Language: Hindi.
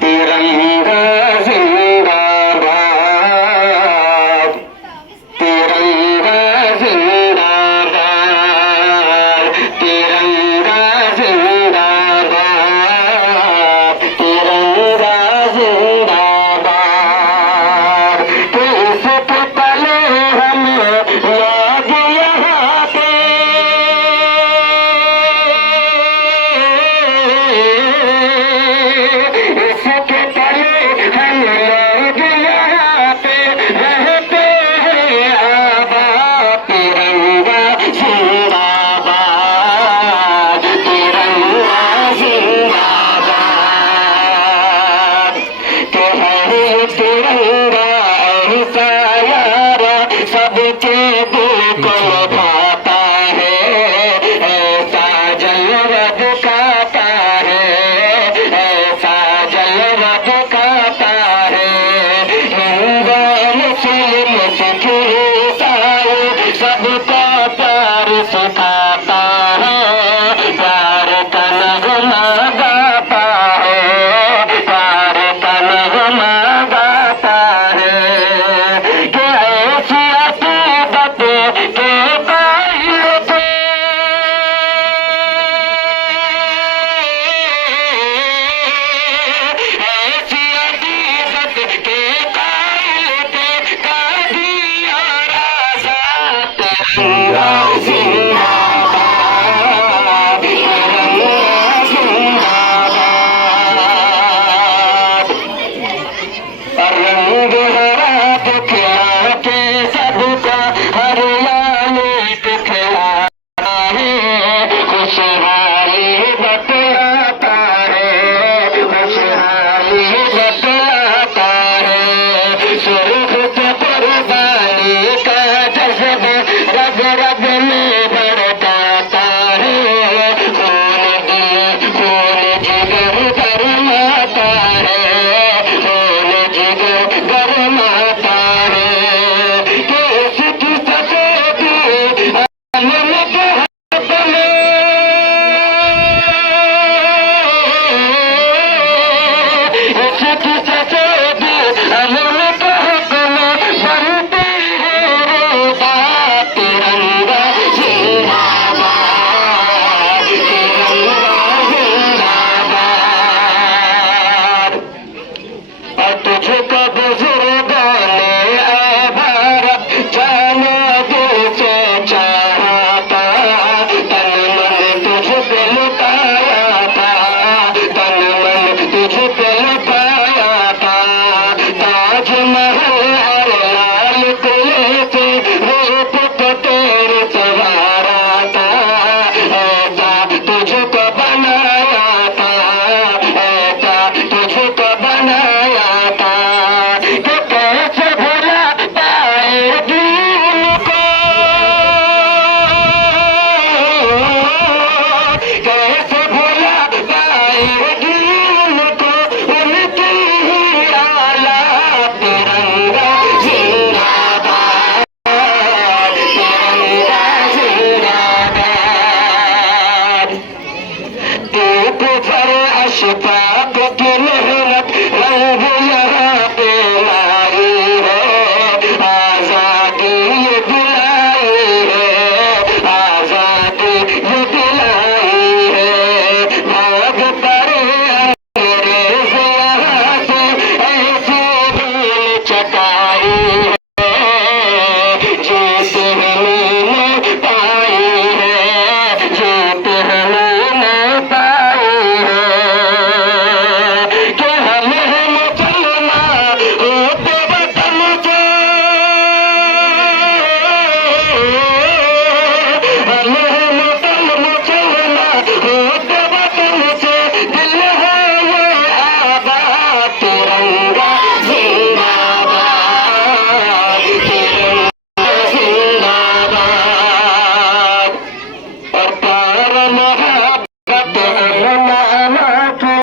तिरंगा जिंदाबाद, तिरंगा जिंदाबाद, तिरंगा जिंदाबाद, तिरंगा जिंदाबाद। किसके तले हम लोग यहाँ पे सबके दिल को भाता है, ऐसा जलवा दिखाता है, ऐसा जलवा दिखाता है। हिंदू मुस्लिम सिख ईसाई सबका प्यार सिखाता है, प्यार का नगमा गाता है, प्यार का नगमा गाता है। रंग हरा दिखला के सबका हरियाली दिखला है, खुशहाली बतलाता है, खुशहाली बतलाता है। सुर्ख से कुर्बानी का जज्बा रग रग में बढ़ जाता है, खून जिगर गरमाता है, गरमाता है। किसकी सफेदी अमन के हाथ में, इसकी सफेदी अमन के हाथ में बनती है रोजा। तिरंगा जिंदाबाद, तिरंगा जिंदाबाद। और तुझको बुजुर्गों ने ऐ भारत जाने दिल से चाहा था, तन मन तुझ पे लुटाया था, तन मन तुझ पे लुटाया था। ताजमहल और लाल किले से रूप को तेरे सवारा था, ऐसा तुझको बनाया था, ऐसा तुझको बनाया था। कि कैसे भुला पाएगी उनको, कैसे भुला पाएगी उनको, उनकी ही आला। तिरंगा जिंदाबाद, तिरंगा जिंदाबाद। एक भर अशफा